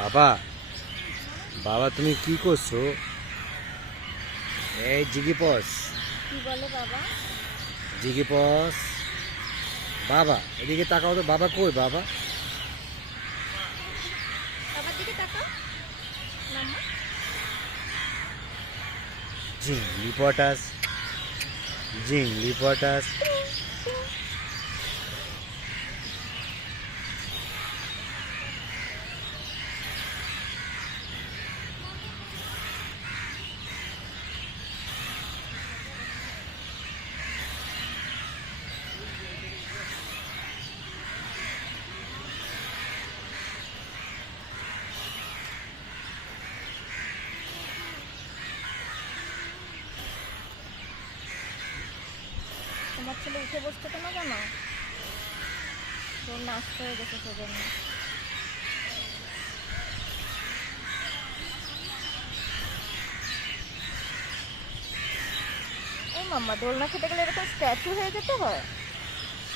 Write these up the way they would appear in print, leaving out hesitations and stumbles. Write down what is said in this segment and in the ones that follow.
বাবা, বাবা তুমি কি করছো? এই জিগি পস, কি বলে বাবা? জিগি পস। বাবা এদিকে তাকাও তো, বাবা কই বাবা? বাবার দিকে তাকাও। মাম্মা জিংলি পটাস, জিংলি পটাস। তোমার ছেলে উঠে বসতে কেন জানো? তোর নাচ হয়ে গেছে সেজন্য। এই মাম্মা, দোলনা খেতে গেলে এরকম স্ট্যাচু হয়ে যেতে হয়?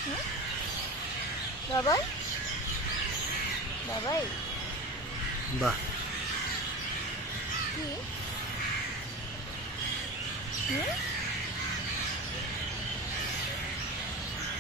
হুম, বাবাই বাবাই বাহ, কি? হুম